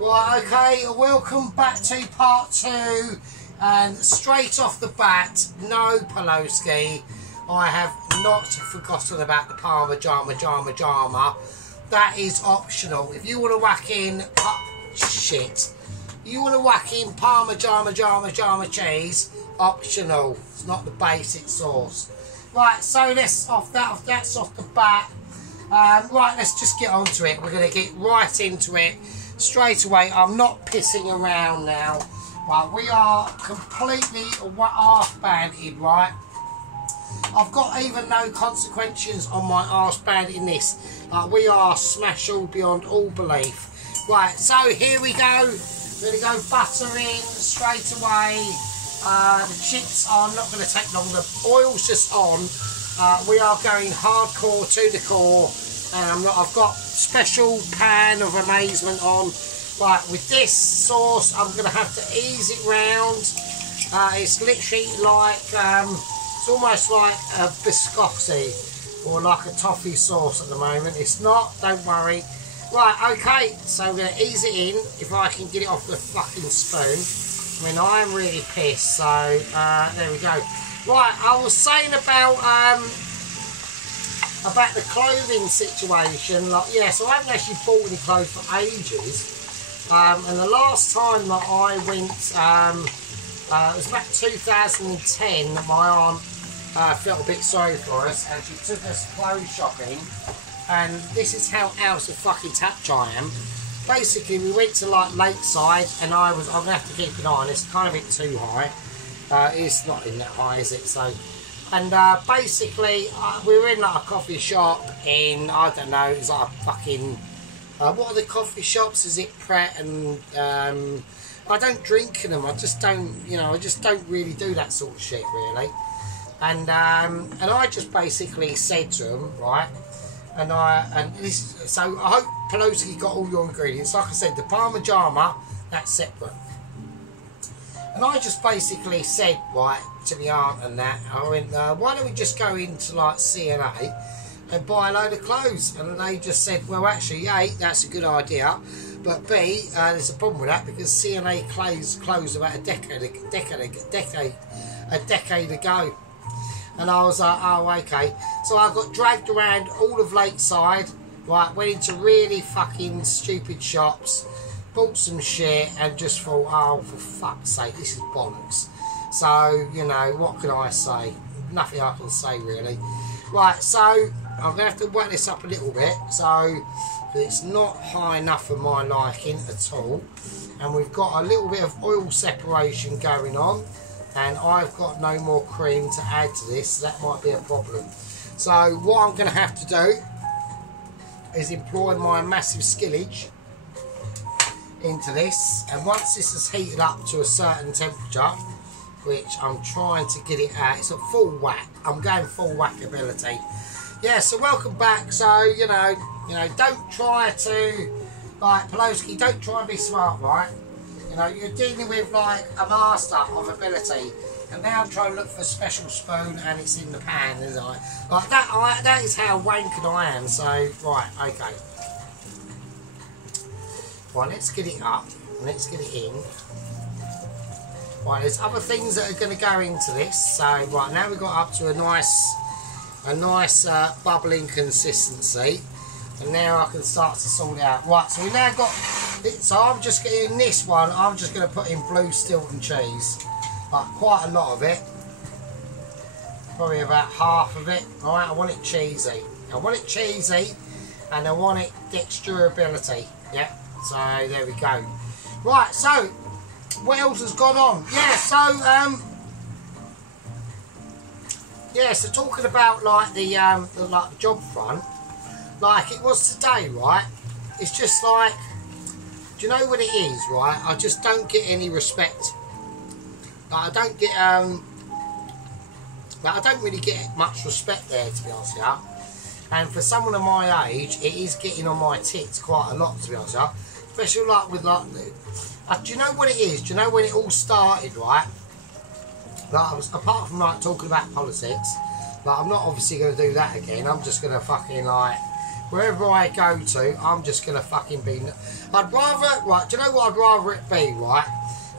Right, okay, welcome back to part 2, and straight off the bat, no Poloski, I have not forgotten about the Parmesan. That is optional. If you want to whack in, you want to whack in Parmesan cheese, optional. It's not the basic sauce. Right, so that's off the bat. Right, let's just get on to it. We're going to get right into it straight away. I'm not pissing around now. Right, we are completely half-banded, right? I've got even no consequences on my arse band in this. We are smash all beyond all belief. Right, so here we go. We're going to go butter in straight away. The chips are not going to take long. The oil's just on. We are going hardcore to the core. I've got special pan of amazement on. Right, with this sauce, I'm going to have to ease it round. It's literally like, it's almost like a biscotti or like a toffee sauce at the moment. It's not, don't worry. Right, okay, so I'm going to ease it in if I can get it off the fucking spoon. I mean, I am really pissed, so there we go. Right, I was saying about the clothing situation. Like, yeah, so I haven't actually bought any clothes for ages. And the last time that I went, it was back 2010, my aunt felt a bit sorry for us and she took us clothes shopping, and this is how out of fucking touch I am. Basically, we went to like Lakeside, and I'm going to have to keep an eye on it. It's kind of a bit too high. It's not in that high, is it? So, and basically, we were in like a coffee shop in, I don't know, it's like a fucking, what are the coffee shops? Is it Pret? And I don't drink in them. I just don't, I just don't really do that sort of shit, really. And I just basically said to them, right, so I hope Pelosi got all your ingredients. Like I said, the Parmigiana, that's separate. And I just basically said, right, to my aunt and that, I went, why don't we just go into like CNA and buy a load of clothes? And they just said, well, actually, A, that's a good idea, but B, there's a problem with that because CNA closed about a decade ago. And I was like, oh, okay. So I got dragged around all of Lakeside, right, went into really fucking stupid shops, bought some shit, and just thought, oh, for fuck's sake, this is bollocks. So, what can I say? Nothing I can say, really. Right, so I'm going to have to wet this up a little bit, so it's not high enough for my liking at all. And we've got a little bit of oil separation going on. And I've got no more cream to add to this, so that might be a problem. So what I'm going to have to do is employ my massive skillage into this, and once this is heated up to a certain temperature, which I'm trying to get it at, it's at full whack. I'm going full whack ability. Yeah, so welcome back. So don't try to, like Pelosi, don't try and be smart, right? You're dealing with like a master of ability, and now I'm trying to look for a special spoon and it's in the pan, isn't it? Like that, that is how wankered I am. So, right, okay. Right, let's get it up, let's get it in. Right, there's other things that are going to go into this. So, right, now we've got up to a nice bubbling consistency. And now I can start to sort it out. Right, so we now got it. So I'm just getting this one. I'm just going to put in blue Stilton cheese, like quite a lot of it, probably about half of it. All right, I want it cheesy. I want it cheesy, and I want it texturability. Yeah. So there we go. Right. So what else has gone on? Yeah. So yeah. So talking about like the job front. Like it was today, right? It's just like, do you know what it is, right? I just don't get any respect. Like, I don't get, like, I don't really get much respect there, to be honest with you. And for someone of my age, it is getting on my tits quite a lot, to be honest with you. Especially like with like, do you know what it is? Do you know when it all started, right? Like, apart from like talking about politics, like I'm not obviously going to do that again. I'm just going to fucking like wherever I go to, I'm just going to fucking be... I'd rather... Right, do you know what I'd rather it be, right?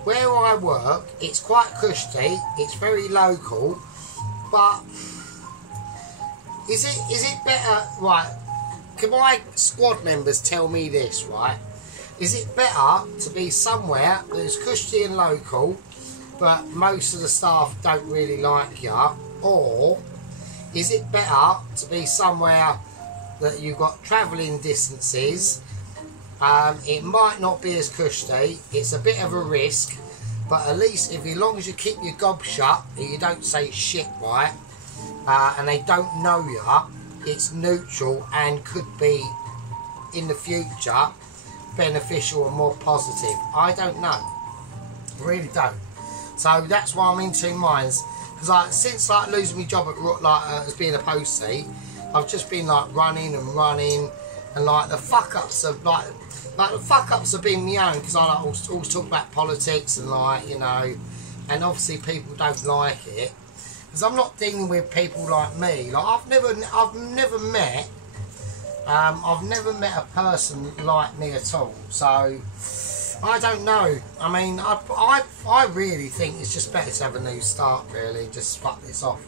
Where I work, it's quite cushy, it's very local, but... Is it better... Right, can my squad members tell me this, right? Is it better to be somewhere that's cushy and local, but most of the staff don't really like you? Or is it better to be somewhere that you've got travelling distances, it might not be as cushy, it's a bit of a risk, but at least as long as you keep your gob shut and you don't say shit, right, and they don't know you, it's neutral and could be in the future beneficial and more positive. I don't know, I really don't. So that's why I'm in two minds, because since losing my job at as being a postie, I've just been running, and the fuck ups have the fuck ups have been my own, because I always talk about politics and and obviously people don't like it, because I'm not dealing with people like me. I've never met a person like me at all. So I don't know. I mean, I really think it's just better to have a new start, really. Just fuck this off.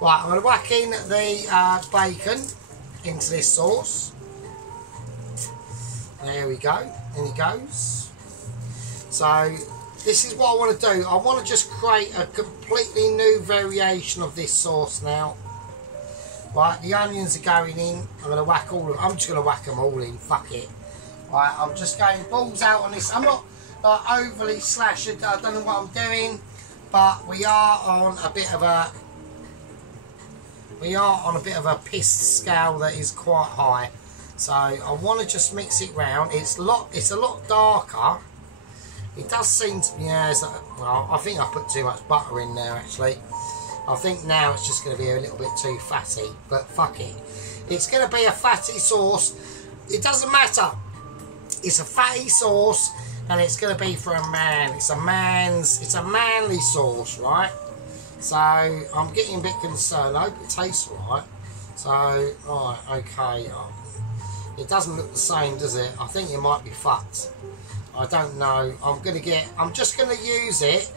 Right, I'm going to whack in the bacon into this sauce. There we go. In it goes. So this is what I want to do. I want to just create a completely new variation of this sauce now. Right, the onions are going in. I'm going to whack all of them. I'm just going to whack them all in. Fuck it. Right, I'm just going balls out on this. I'm not overly slashed. I don't know what I'm doing, but we are on a bit of a piss scale that is quite high. So I want to just mix it round. It's a lot darker. It does seem to be. Well, I think I put too much butter in there actually. I think now it's just going to be a little bit too fatty, but fuck it. It's going to be a fatty sauce. It doesn't matter. It's a fatty sauce, and it's going to be for a man. It's a manly sauce, right? So I'm getting a bit concerned. I hope it tastes right. So, right, okay. It doesn't look the same, does it? I think it might be fucked. I don't know. I'm just going to use it.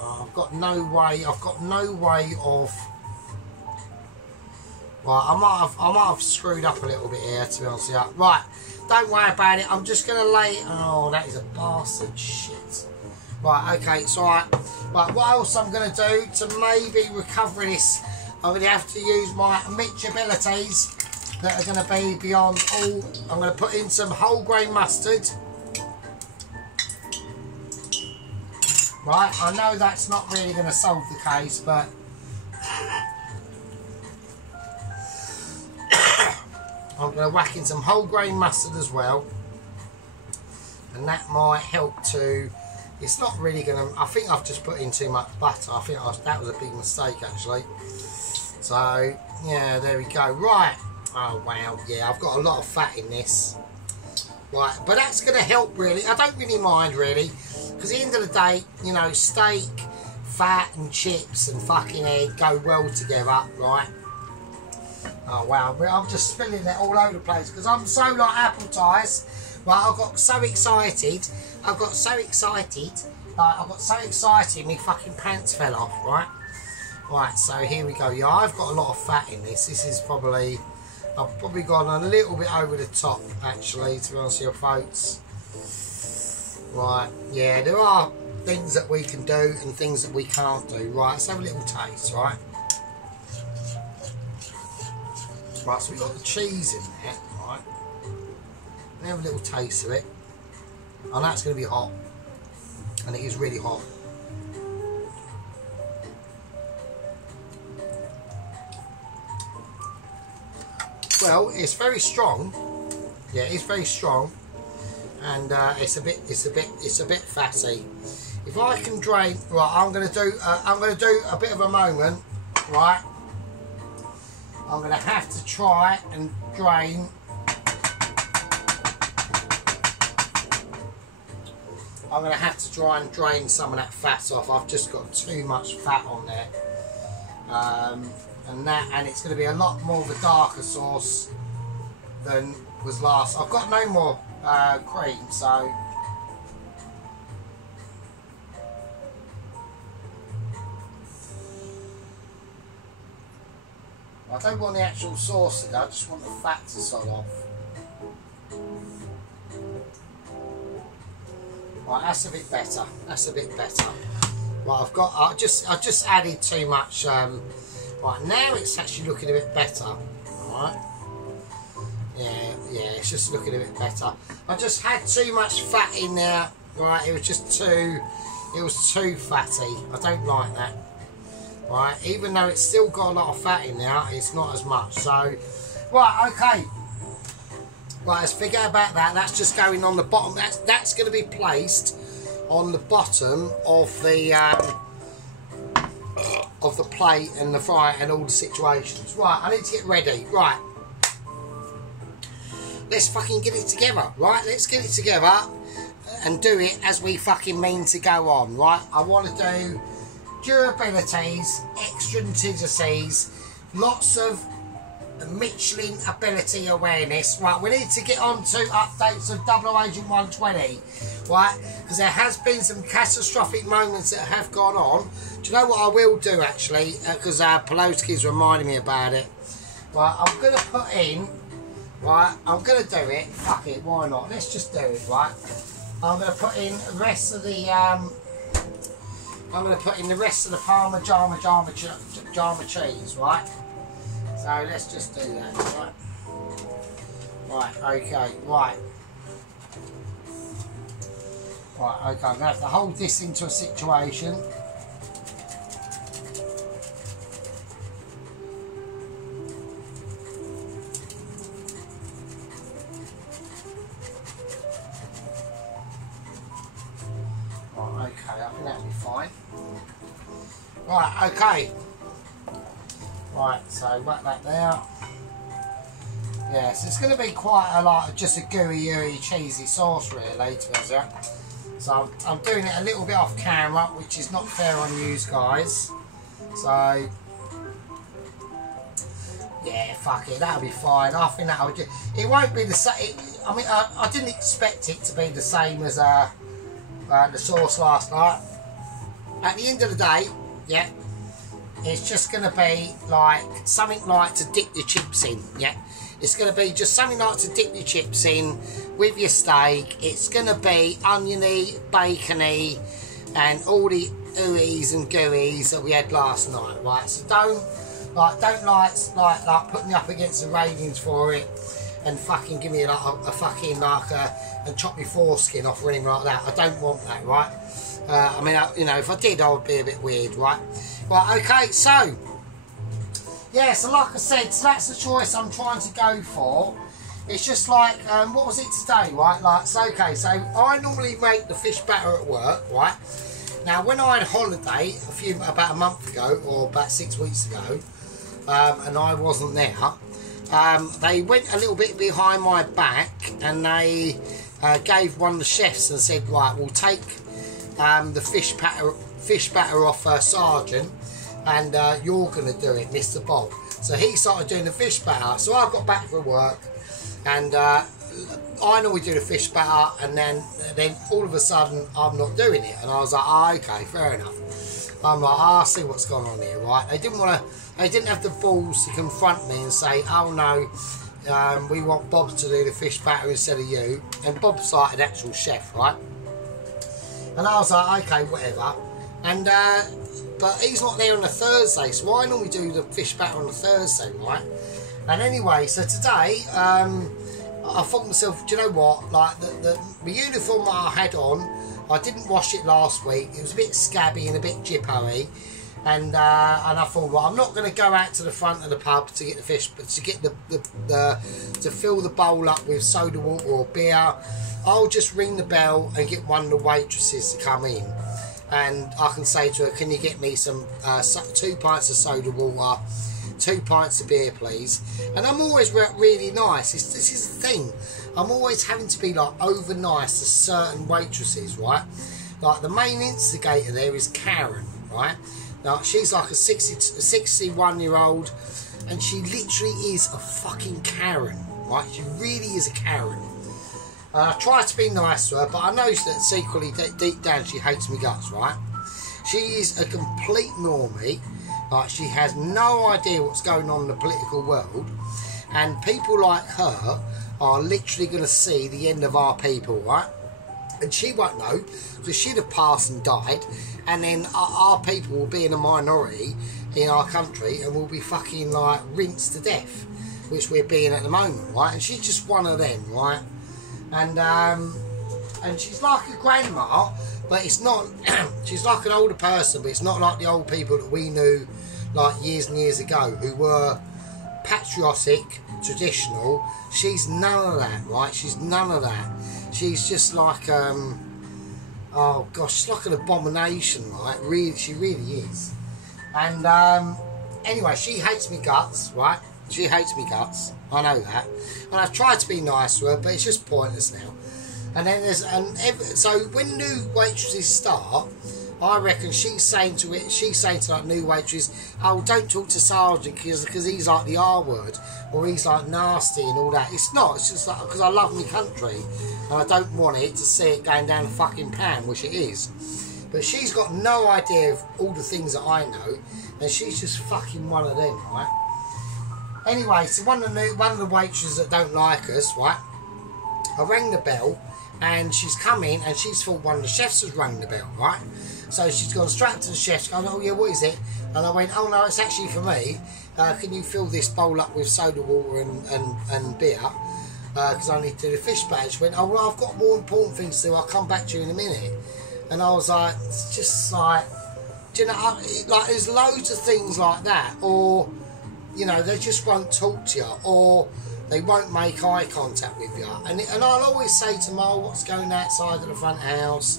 I've got no way of... Right, I might have screwed up a little bit here, to be honest with you. Right, don't worry about it. I'm just going to lay... Oh, that is a bastard shit. Right, okay, it's alright. Right, what else I'm going to do to maybe recover this? I'm going to have to use my Mitch abilities that are going to be beyond all. I'm going to put in some whole grain mustard. Right, I know that's not really going to solve the case, but I'm going to whack in some whole grain mustard as well, and that might help to... It's not really going to... I think I've just put in too much butter. I think that was a big mistake actually. So yeah, there we go. Right. Oh wow, yeah, I've got a lot of fat in this. Right, but that's going to help really. I don't really mind really, because at the end of the day, you know, steak, fat and chips and fucking egg go well together, right? Oh wow, I'm just spilling it all over the place because I'm so appetized. Right, I got so excited, my fucking pants fell off, right? Right, so here we go. Yeah, I've got a lot of fat in this. This is probably... I've probably gone a little bit over the top, actually, to be honest with you folks. Right, yeah, there are things that we can do and things that we can't do. Right, let's have a little taste, right? Right, so we've got the cheese in there, right? Let me have a little taste of it. I know it's going to be hot, and it is really hot. Well, it's very strong. Yeah, it's very strong, and it's a bit fatty. If I can drain, right, I'm going to do a bit of a moment, right? I'm going to have to try and drain. I'm going to have to try and drain some of that fat off. I've just got too much fat on there. and it's going to be a lot more of a darker sauce than was last. I've got no more cream, so I don't want the actual sauce in, I just want the fat to sod off. Right, that's a bit better. That's a bit better. Right, I just added too much. Right, now it's actually looking a bit better. Right. Yeah, it's just looking a bit better. I just had too much fat in there. Right, it was too fatty. I don't like that. Right, even though it's still got a lot of fat in there, it's not as much. So, right, okay. Right, let's forget about that. That's just going on the bottom. That's going to be placed on the bottom of the plate and the fry and all the situations. Right, I need to get ready. Right, let's fucking get it together. Right, let's get it together and do it as we fucking mean to go on. Right, I want to do durabilities, eccentricities, lots of Michelin ability awareness. Right, we need to get on to updates of Double Agent 120, right, because there has been some catastrophic moments that have gone on. Do you know what I will do actually, because Poloski's reminding me about it. Right, I'm going to put in, right, I'm going to do it, fuck it, why not, let's just do it. Right, I'm going to put in the rest of the Parma cheese, right? So let's just do that, right? Right, okay, right. Right, okay, I'm going to have to hold this into a situation. Right, okay, I think that'll be fine. Right, okay. Right, so whack that there. Yes, it's going to be quite a lot of just a gooey, cheesy sauce really, to be honest. So I'm doing it a little bit off camera, which is not fair on you guys. So yeah, fuck it, that'll be fine. I think that'll do. It won't be the same. I mean, I didn't expect it to be the same as the sauce last night. At the end of the day, yeah, it's just going to be like something like to dip your chips in, yeah. It's going to be just something like to dip your chips in with your steak. It's going to be oniony, bacony, and all the oohies and gooies that we had last night, right? So don't like put me up against the ratings for it and fucking give me like a fucking and chop my foreskin off or anything like that. I don't want that, right? I mean, you know, if I did, I would be a bit weird, right? Right, okay, so yeah, so like I said, so that's the choice I'm trying to go for. It's just like, what was it today, right? Like, so okay, so I normally make the fish batter at work, right? Now, when I had holiday about a month ago or about 6 weeks ago, and I wasn't there, they went a little bit behind my back and they gave one of the chefs and said, right, we'll take the fish batter off Sergeant, and you're going to do it, Mr. Bob. So he started doing the fish batter. So I got back from work, and I normally do the fish batter, and then all of a sudden I'm not doing it, and I was like, oh, okay, fair enough. I'm like, oh, I see what's going on here, right? They didn't have the balls to confront me and say, oh no, we want Bob to do the fish batter instead of you. And Bob's like an actual chef, right? And I was like, okay, whatever. And but he's not there on a Thursday, so I normally do the fish batter on a Thursday, right? And anyway, so today, I thought to myself, do you know what? Like the uniform that I had on, I didn't wash it last week. It was a bit scabby and a bit jippo-y. And I thought, well, I'm not going to go out to the front of the pub to get the fish, but to get to fill the bowl up with soda water or beer. I'll just ring the bell and get one of the waitresses to come in, and I can say to her, can you get me some 2 pints of soda water, 2 pints of beer, please? And I'm always really nice. This is the thing. I'm always having to be like over nice to certain waitresses, right? Like the main instigator there is Karen, right? Now, she's like a 61-year-old, and she literally is a fucking Karen, right? She really is a Karen. I try to be nice to her, but I know that secretly, deep down, she hates me guts, right? She is a complete normie. Like, she has no idea what's going on in the political world, and people like her are literally going to see the end of our people, right? And she won't know, because she'd have passed and died, and then our people will be in a minority in our country, and we'll be fucking like rinsed to death, which we're being at the moment, right? And she's just one of them, right? And she's like a grandma, but it's not. She's like an older person, but it's not like the old people that we knew like years and years ago, who were patriotic, traditional. She's none of that, right? She's none of that. She's just like oh gosh, she's like an abomination, right? Really, she really is. And anyway, she hates me guts, right? She hates me guts. I know that. And I've tried to be nice to her, but it's just pointless now. And then so when new waitresses start, I reckon she's saying to like new waitresses, oh, don't talk to Sergeant because he's like the R word, or he's like nasty and all that. It's not. It's just like because I love my country and I don't want it to see it going down the fucking pan, which it is. But she's got no idea of all the things that I know, and she's just fucking one of them, right? Anyway, so one of the waitresses that don't like us, right? I rang the bell, and she's come in, and she's thought one of the chefs has rang the bell, right? So she's gone straight up to the chef, going, oh yeah, what is it? And I went, oh no, it's actually for me. Can you fill this bowl up with soda water and beer? Because I need to do the fish batch. She went, oh well, I've got more important things to do. I'll come back to you in a minute. And I was like, it's just like, do you know, like there's loads of things like that, or you know, they just won't talk to you, or they won't make eye contact with you. And I'll always say to them, oh, what's going outside of the front house?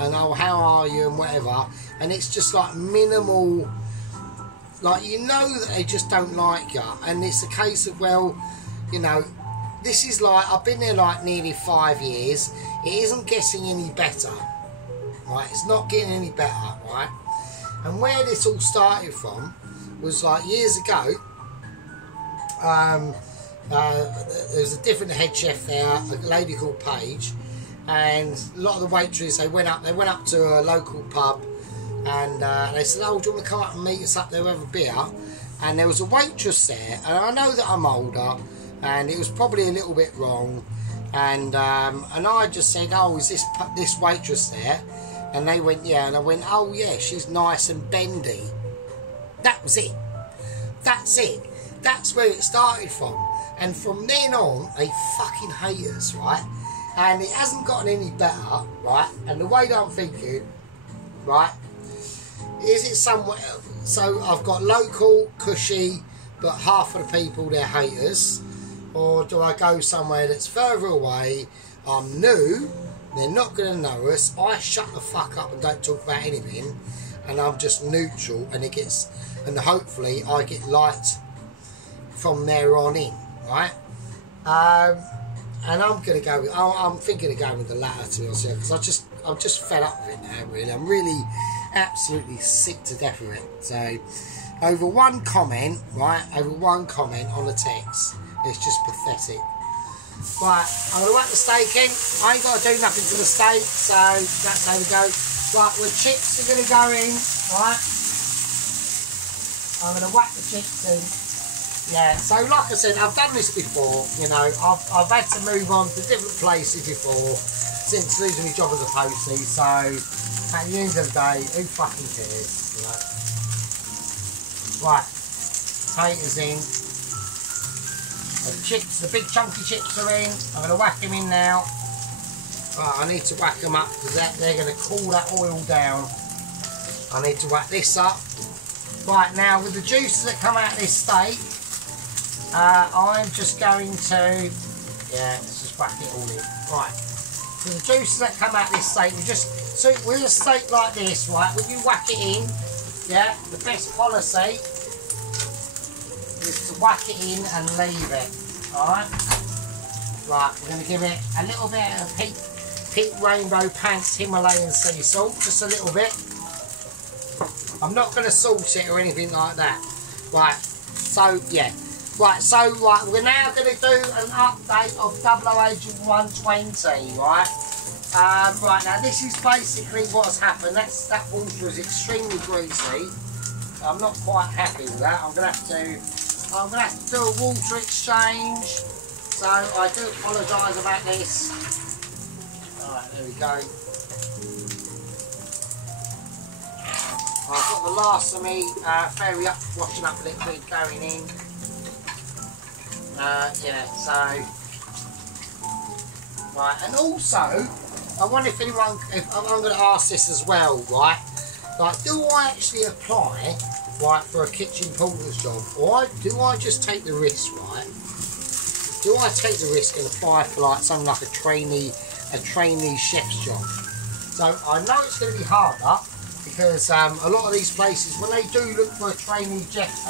And oh, how are you? And whatever. And it's just like minimal, like, you know that they just don't like you. And it's a case of, well, you know, this is like, I've been there like nearly 5 years. It isn't getting any better, right? It's not getting any better, right? And where this all started from was like years ago. There was a different head chef there, a lady called Paige, and a lot of the waitresses, they went up to a local pub, and they said, oh, do you want to come up and meet us up there, have a beer? And there was a waitress there, and I know that I'm older, and it was probably a little bit wrong, and I just said, oh, is this waitress there? And they went, yeah. And I went, oh yeah, she's nice and bendy. That was it. That's it. That's where it started from. And from then on, they fucking hate us, right? And it hasn't gotten any better, right? And the way that I'm thinking, right, is it somewhere? So I've got local, cushy, but half of the people, they're haters. Or do I go somewhere that's further away, I'm new, they're not going to know us, I shut the fuck up and don't talk about anything, and I'm just neutral, and hopefully I get liked from there on in, right? And I'm going to go with, I'm thinking of going with the latter, to be honest, because I'm just fed up with it now, really. I'm really absolutely sick to death of it. So, over one comment, right, on the text, it's just pathetic. Right, I'm going to whack the steak in. I ain't got to do nothing to the steak, so that's how we go. Right, the chips are going to go in, right? I'm going to whack the chips in. Yeah, so like I said, I've done this before, you know, I've had to move on to different places before since losing my job as a postie, so at the end of the day, who fucking cares, you know? Right, potatoes in. The chips, the big chunky chips are in. I'm going to whack them in now. Right, I need to whack them up because they're going to cool that oil down. I need to whack this up. Right, now with the juices that come out of this steak, I'm just going to, yeah, let's just whack it all in. Right, so the juices that come out of this steak, so with a steak like this, right, when you whack it in, yeah, the best policy is to whack it in and leave it. Alright? Right, we're going to give it a little bit of Pink Rainbow Pants Himalayan sea salt, just a little bit. I'm not going to salt it or anything like that. Right, so yeah. Right, so we're now going to do an update of 008 120, right? Right, now this is basically what's happened. That water was extremely greasy. I'm not quite happy with that. I'm going to have to do a water exchange. So I do apologise about this. Alright, there we go. I've got the last of me fairy washing up liquid going in. Yeah, so right, and also I wonder if I'm going to ask this as well, right? Like, do I actually apply, right, for a kitchen porter's job, or do I just take the risk, right? Do I take the risk and apply for like something like a trainee chef's job? So I know it's going to be harder because a lot of these places, when they do look for a trainee chef's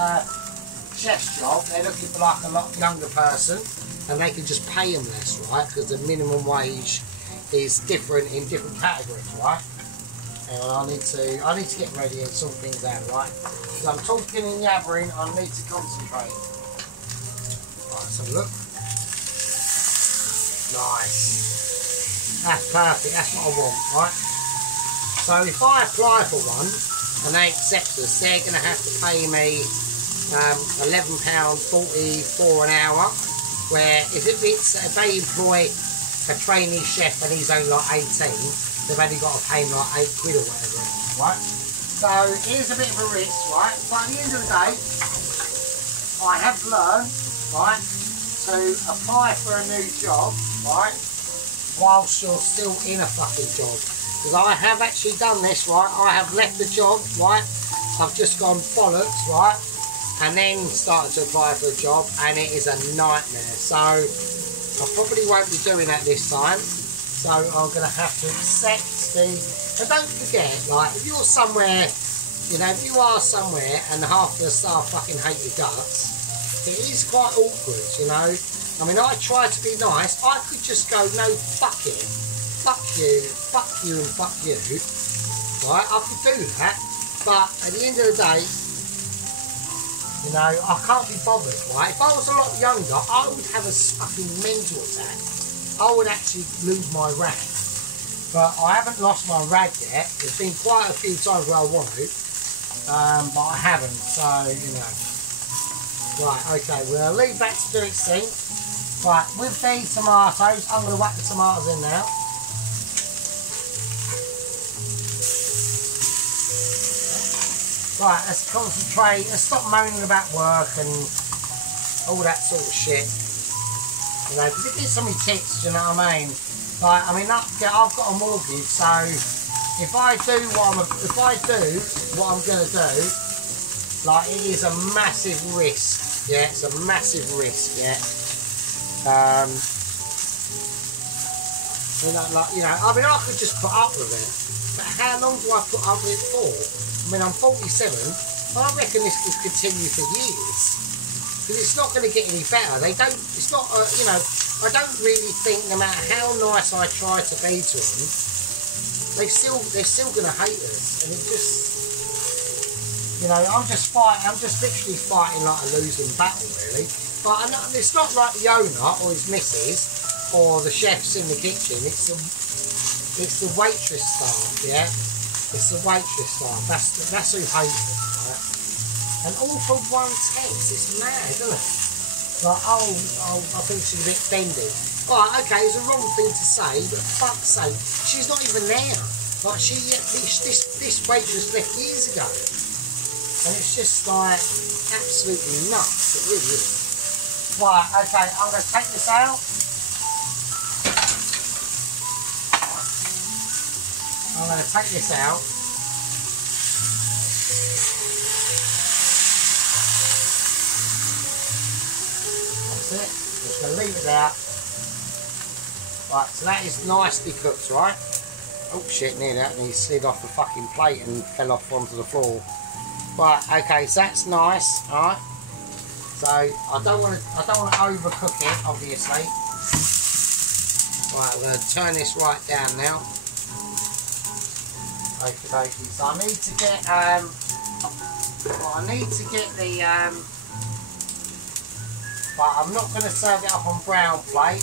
job, they're looking for like a lot younger person, and they can just pay them less, right? Because the minimum wage is different in different categories, right? And I need to get ready and sort things out, right? Because I'm talking and yabbering, I need to concentrate. Right, let's have a look. Nice. That's perfect. That's what I want, right? So if I apply for one and they accept us, they're going to have to pay me £11.44 an hour. Where if they employ a trainee chef and he's only like 18, they've only got to pay him like £8 or whatever, right? So here's a bit of a risk, right? But at the end of the day, I have learned, right, to apply for a new job, right, whilst you're still in a fucking job. Because I have actually done this, right? I have left the job, right? I've just gone bollocks, right? And then started to apply for a job, and it is a nightmare. So I probably won't be doing that this time. So I'm going to have to accept the... And don't forget, like, if you're somewhere, you know, if you are somewhere and half the staff fucking hate your guts, it is quite awkward, you know. I mean, I try to be nice. I could just go, no, fuck it. Fuck you, and fuck you. Right, I could do that. But at the end of the day, you know, I can't be bothered, right? If I was a lot younger, I would have a fucking mental attack. I would actually lose my rag. But I haven't lost my rag yet. There's been quite a few times where I want to, but I haven't, so, you know. Right, okay, we'll leave that to do its thing. Right, with the tomatoes, I'm going to whack the tomatoes in now. Right, let's concentrate, let's stop moaning about work and all that sort of shit. You know, because it gives so many tips, you know what I mean? Like, I mean, I've got a mortgage, so if I do what I'm going to do, like, it is a massive risk, yeah, it's a massive risk, yeah. You know, I mean, I could just put up with it, but how long do I put up with it for? I mean, I'm 47, I reckon this could continue for years. Because it's not going to get any better. It's not, you know, I don't really think no matter how nice I try to be to them, they're still going to hate us. And it just, you know, I'm just literally fighting like a losing battle, really. But it's not like the owner or his missus or the chefs in the kitchen. It's the waitress staff, yeah? It's the waitress staff. That's who hates it, right? And all for 1 text. It's mad, isn't it? Like, I think she's a bit bendy. Right, okay, it's a wrong thing to say, but fuck's sake, she's not even there. Like, this waitress left years ago. And it's just like absolutely nuts. It really is. Right, okay, I'm going to take this out. I'm going to take this out. That's it. Just going to leave it out. Right, so that is nicely cooked, right? Oh shit, near that, and he slid off the fucking plate and fell off onto the floor. Right, okay, so that's nice, alright? So I don't want to overcook it, obviously. Right, we're going to turn this right down now. Okay, so I need to get But I need to get the, but I'm not going to serve it up on brown plate.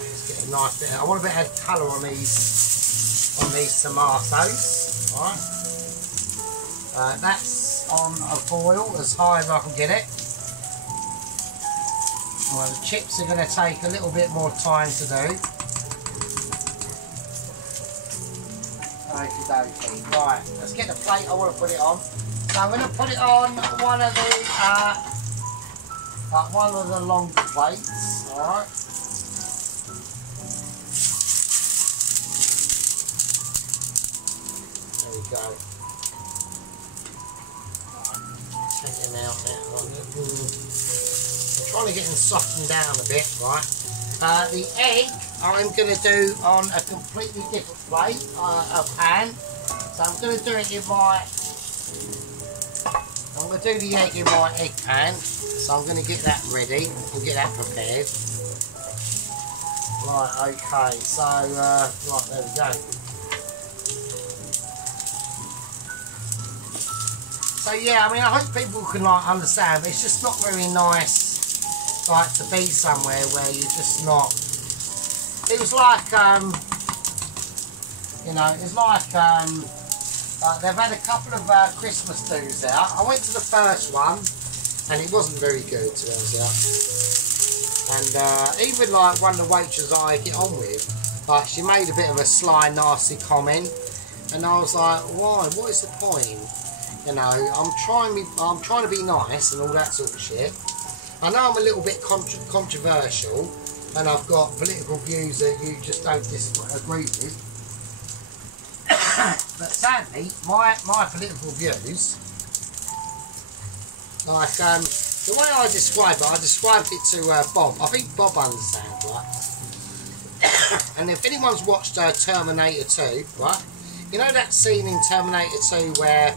Let's get a nice bit, I want a bit of colour on these tomatoes. Alright. That's on a boil as high as I can get it. Well, the chips are going to take a little bit more time to do. Okey-dokey. Right, let's get the plate I want to put it on. So I'm going to put it on one of the longer plates. Alright. There we go. Right, take them out now. I'm trying to get them softened down a bit, right? The egg I'm going to do on a completely different plate, a pan. So I'm going to do it in my, I'm going to do the egg in my egg pan. So I'm going to get that ready and get that prepared. Right, okay, so, right, there we go. So yeah, I mean, I hope people can like understand, but it's just not very nice. Like to be somewhere where you're just not. It was like, you know, it's like they've had a couple of Christmas do's out. I went to the first one, and it wasn't very good, turns out. And even like one of the waitresses I get on with, like she made a bit of a sly, nasty comment, and I was like, why? What is the point? You know, I'm trying to be nice and all that sort of shit. I know I'm a little bit controversial, and I've got political views that you just don't agree with. But sadly, my political views, like the way I described it to Bob. I think Bob understands, right? And if anyone's watched Terminator 2, right, you know that scene in Terminator 2 where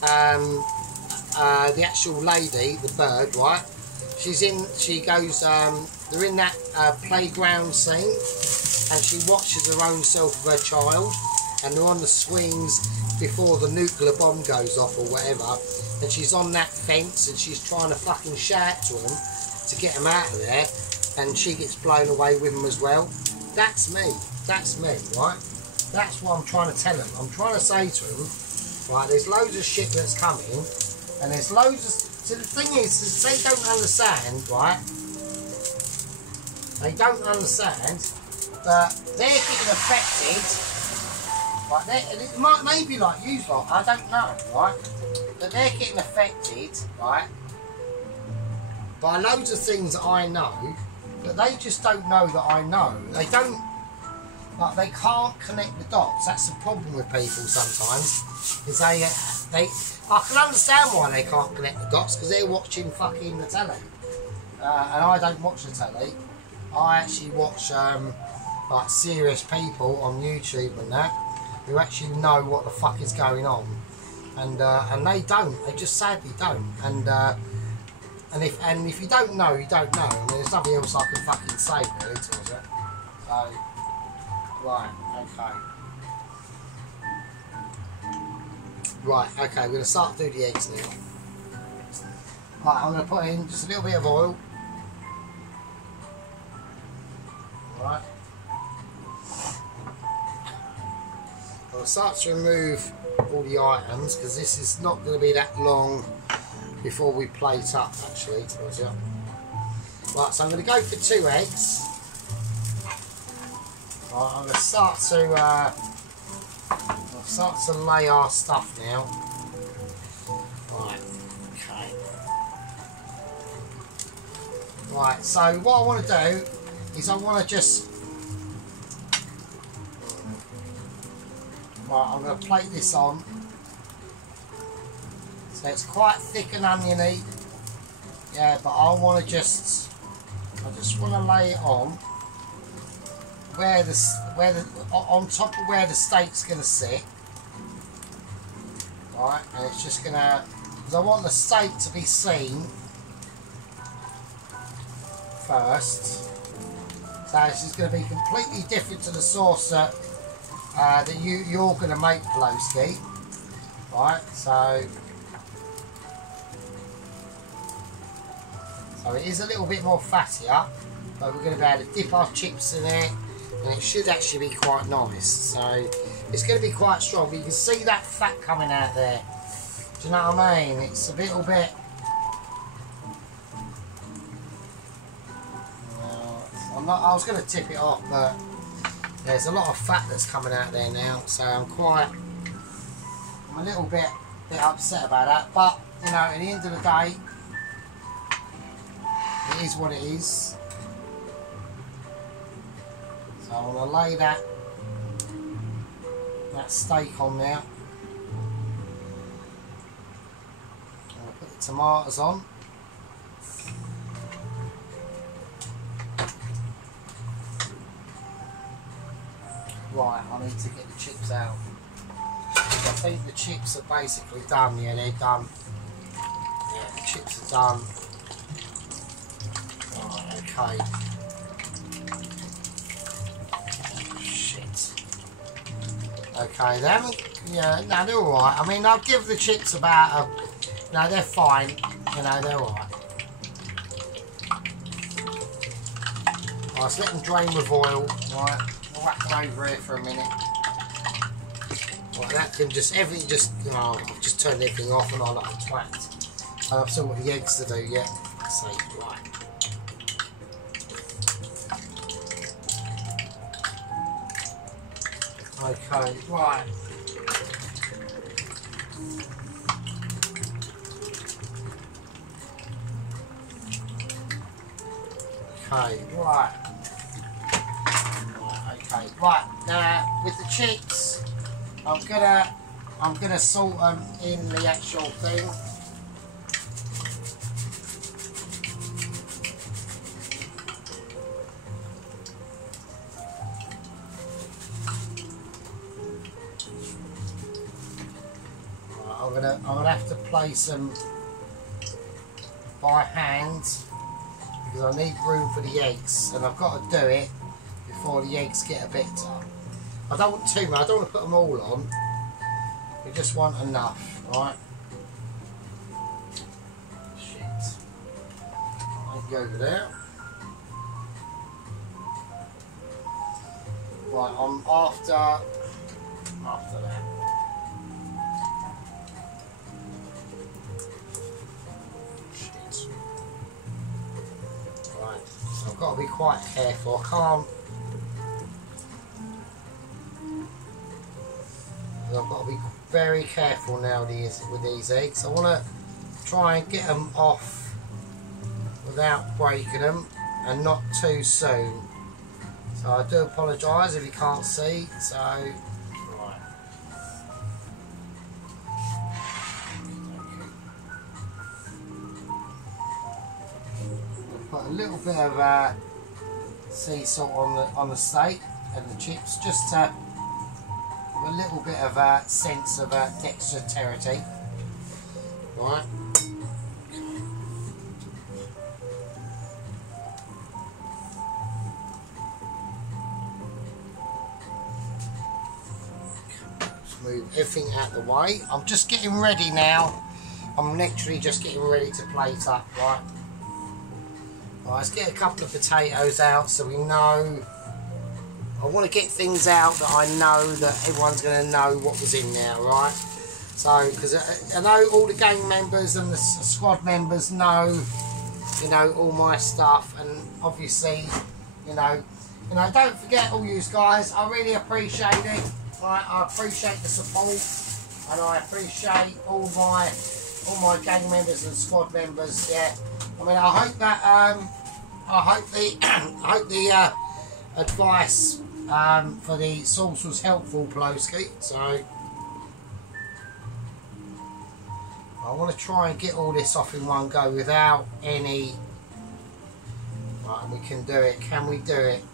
the actual lady, the bird, right? She goes, they're in that playground scene, and she watches her own self of her child, and they're on the swings before the nuclear bomb goes off or whatever, and she's on that fence and she's trying to fucking shout to them to get them out of there, and she gets blown away with them as well. That's me, right? That's what I'm trying to tell them. I'm trying to say to them, right, there's loads of shit that's coming, and there's loads of. So the thing is they don't understand, right? They don't understand that they're getting affected. Like it might maybe like you lot, I don't know, right? But they're getting affected, right? By loads of things that I know, that they just don't know that I know. They don't, like they can't connect the dots. That's the problem with people sometimes. Is they I can understand why they can't connect the dots, because they're watching fucking the telly, and I don't watch the telly. I actually watch like serious people on YouTube and that, who actually know what the fuck is going on, and they don't. They just sadly don't. And if you don't know, you don't know. I mean, there's nothing else I can fucking say really to it. So right, okay. Right, okay, we're going to start to do the eggs now. Right, I'm going to put in just a little bit of oil. Right. I'll start to remove all the items, because this is not going to be that long before we plate up, actually. Right, so I'm going to go for 2 eggs. Right, I'm going to start to lay our stuff now. Right, okay. Right, so what I want to do is I want to just... Right, I'm going to plate this on. So it's quite thick and oniony. Yeah, but I want to just... I just want to lay it on on top of where the steak's going to sit. Right, and it's just going to, because I want the steak to be seen first. So this is going to be completely different to the sauce that that you're going to make Poloski, right? So it is a little bit more fattier, but we're going to be able to dip our chips in it, and it should actually be quite nice. So it's going to be quite strong, but you can see that fat coming out there. Do you know what I mean? It's a little bit. I was going to tip it off, but there's a lot of fat that's coming out there now, so I'm a little bit upset about that. But you know, at the end of the day, it is what it is. So I'm going to lay that steak on now. I'm going to put the tomatoes on. Right, I need to get the chips out. I think the chips are basically done. Yeah, they're done. Yeah, the chips are done. Right, okay. Shit. Okay, they haven't. Yeah, no, they're alright. I mean, I'll give the chips about a. No, they're fine. You know, they're alright. Let's let them drain with oil. Right. Whack them over here for a minute. Right, that can just, everything just, oh, I've just turned everything off and I like a twat. And I've still got the eggs to do yet. So, right. Okay, right. Okay, right. Okay, right, now with the chips, I'm gonna salt them in the actual thing. Right, I'm gonna have to place them by hand because I need room for the eggs, and I've got to do it before the eggs get a bit tough. I don't want too much, I don't want to put them all on. We just want enough, right? Shit. I'll go over there. Right, I'm after that. Shit. Right, so I've got to be quite careful. I can't. I've got to be very careful now with these eggs. I want to try and get them off without breaking them and not too soon. So I do apologise if you can't see. So, right. I'll put a little bit of sea salt on the steak and the chips just to a little bit of a sense of dexterity, right? Let's move everything out of the way. I'm just getting ready now. I'm literally just getting ready to plate up, right? Right, let's get a couple of potatoes out so we know. I want to get things out that I know that everyone's going to know what was in there, right? So, because I know all the gang members and the squad members know, you know, all my stuff, and obviously, you know, don't forget all you guys. I really appreciate it. Right, I appreciate the support, and I appreciate all my gang members and squad members. Yeah, I mean, I hope that I hope the advice for the sauce was helpful, Poloski. So I want to try and get all this off in one go without any. Right, we can do it. Can we do it?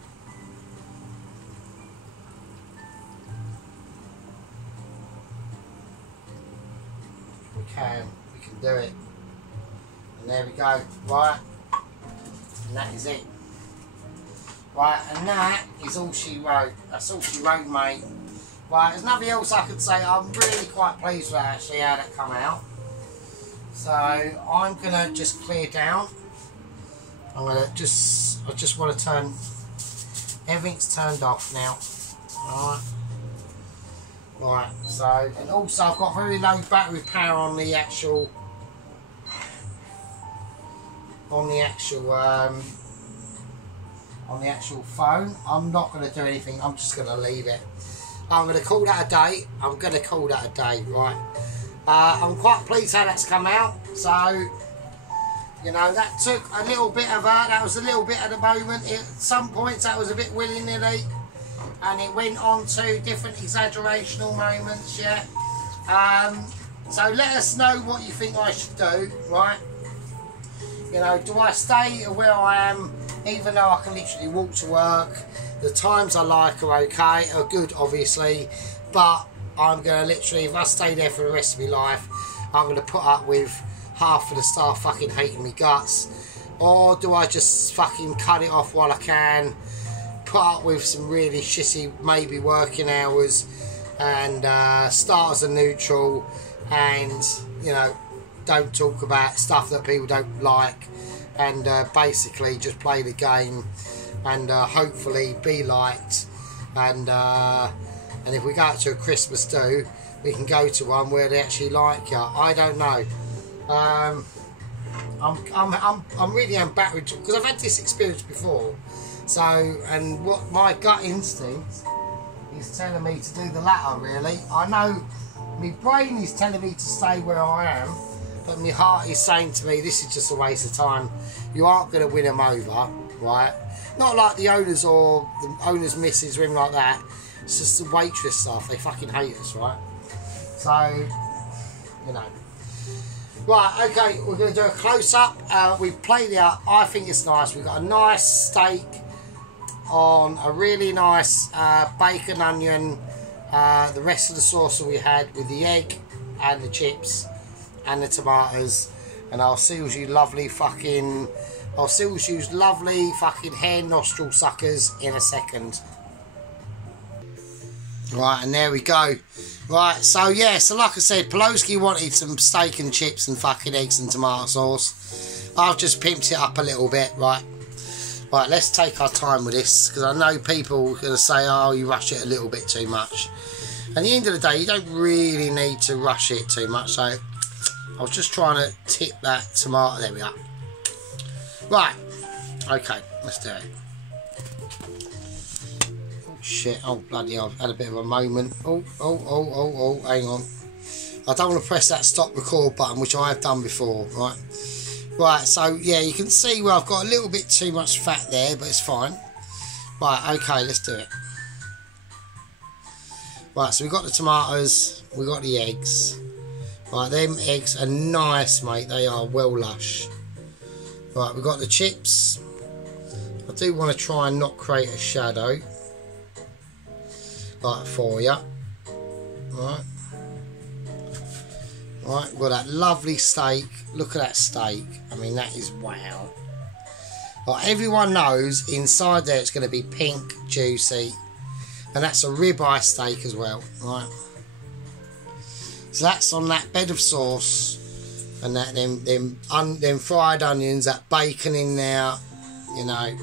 We can do it. And there we go. Right, and that is it. Right, and that is all she wrote. That's all she wrote, mate. Right, there's nothing else I could say. I'm really quite pleased with actually how that come out. So I'm gonna just clear down. I just want to turn, everything's turned off now. Alright. Right, so, and also I've got very low battery power on the actual, on the actual phone. I'm not going to do anything, I'm just going to leave it. I'm going to call that a day. Right. I'm quite pleased how that's come out. So, you know, that took a little bit of that was a little bit at the moment. At some points that was a bit willy-nilly, and it went on to different exaggerational moments, yeah. So let us know what you think I should do, right? You know, do I stay where I am, even though I can literally walk to work? The times I like are okay, are good obviously, but I'm going to literally, if I stay there for the rest of my life, I'm going to put up with half of the staff fucking hating me guts. Or do I just fucking cut it off while I can, put up with some really shitty maybe working hours, and start as a neutral, and, you know, don't talk about stuff that people don't like, and basically just play the game, and hopefully be liked, and if we go out to a Christmas do, we can go to one where they actually like you. I don't know. I'm really embarrassed because I've had this experience before. So, and what my gut instinct is telling me to do the latter, really. I know my brain is telling me to stay where I am, but my heart is saying to me, this is just a waste of time. You aren't going to win them over, right? Not like the owners or the owners' missus or anything like that. It's just the waitress stuff. They fucking hate us, right? So, you know. Right, okay, we're going to do a close-up. We've played out. I think it's nice. We've got a nice steak on a really nice bacon, onion, the rest of the sauce that we had with the egg and the chips and the tomatoes. And I'll seals you lovely fucking hair nostril suckers in a second. Right, and there we go. Right, so yeah, so like I said, Poloski wanted some steak and chips and fucking eggs and tomato sauce. I've just pimped it up a little bit, right? Right, let's take our time with this, because I know people are going to say, oh, you rush it a little bit too much. At the end of the day, you don't really need to rush it too much, so I was just trying to tip that tomato. There we are. Right, okay, let's do it. Shit, oh bloody hell, I've had a bit of a moment. Oh, hang on. I don't want to press that stop record button, which I have done before, right? Right, so yeah, you can see where I've got a little bit too much fat there, but it's fine. Right, okay, let's do it. Right, so we've got the tomatoes, we've got the eggs. Right, them eggs are nice, mate, they are well lush. Right, we've got the chips. I do want to try and not create a shadow. Like for you. Right. Right, we've got that lovely steak. Look at that steak. I mean, that is wow. Like, everyone knows inside there it's going to be pink, juicy. And that's a ribeye steak as well. Right. So that's on that bed of sauce. And that them fried onions, that bacon in there. You know.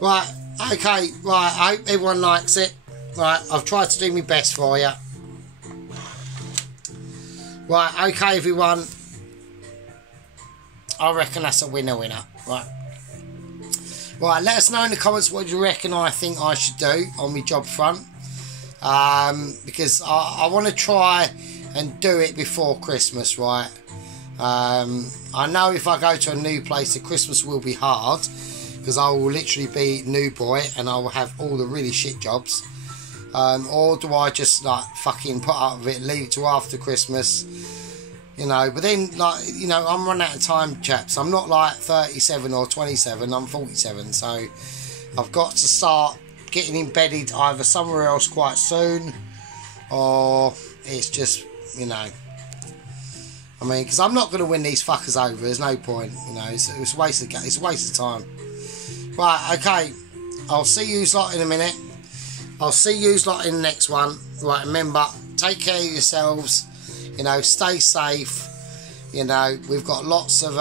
Right. Okay, right, I hope everyone likes it. Right, I've tried to do my best for you. Right, okay everyone. I reckon that's a winner. Right. Right, let us know in the comments what you reckon I think I should do on my job front. Because I want to try and do it before Christmas, right? I know if I go to a new place, the Christmas will be hard. Because I will literally be new boy and I will have all the really shit jobs. Or do I just like fucking put up with it, leave it till after Christmas, you know? But then, like, you know, I'm running out of time, chaps. I'm not like 37 or 27, I'm 47, so I've got to start getting embedded either somewhere else quite soon, or it's just, you know, I mean, because I'm not going to win these fuckers over. There's no point, you know. It's a waste of time. Right, okay. I'll see you lot in a minute. I'll see you lot in the next one. Right, remember, take care of yourselves. You know, stay safe. You know, we've got lots of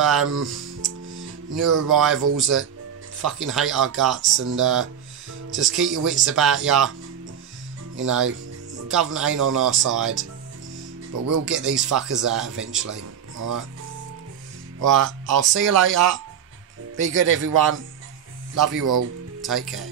new arrivals that fucking hate our guts, and just keep your wits about ya. You know, government ain't on our side, but we'll get these fuckers out eventually. Alright? Right, I'll see you later. Be good, everyone. Love you all. Take care.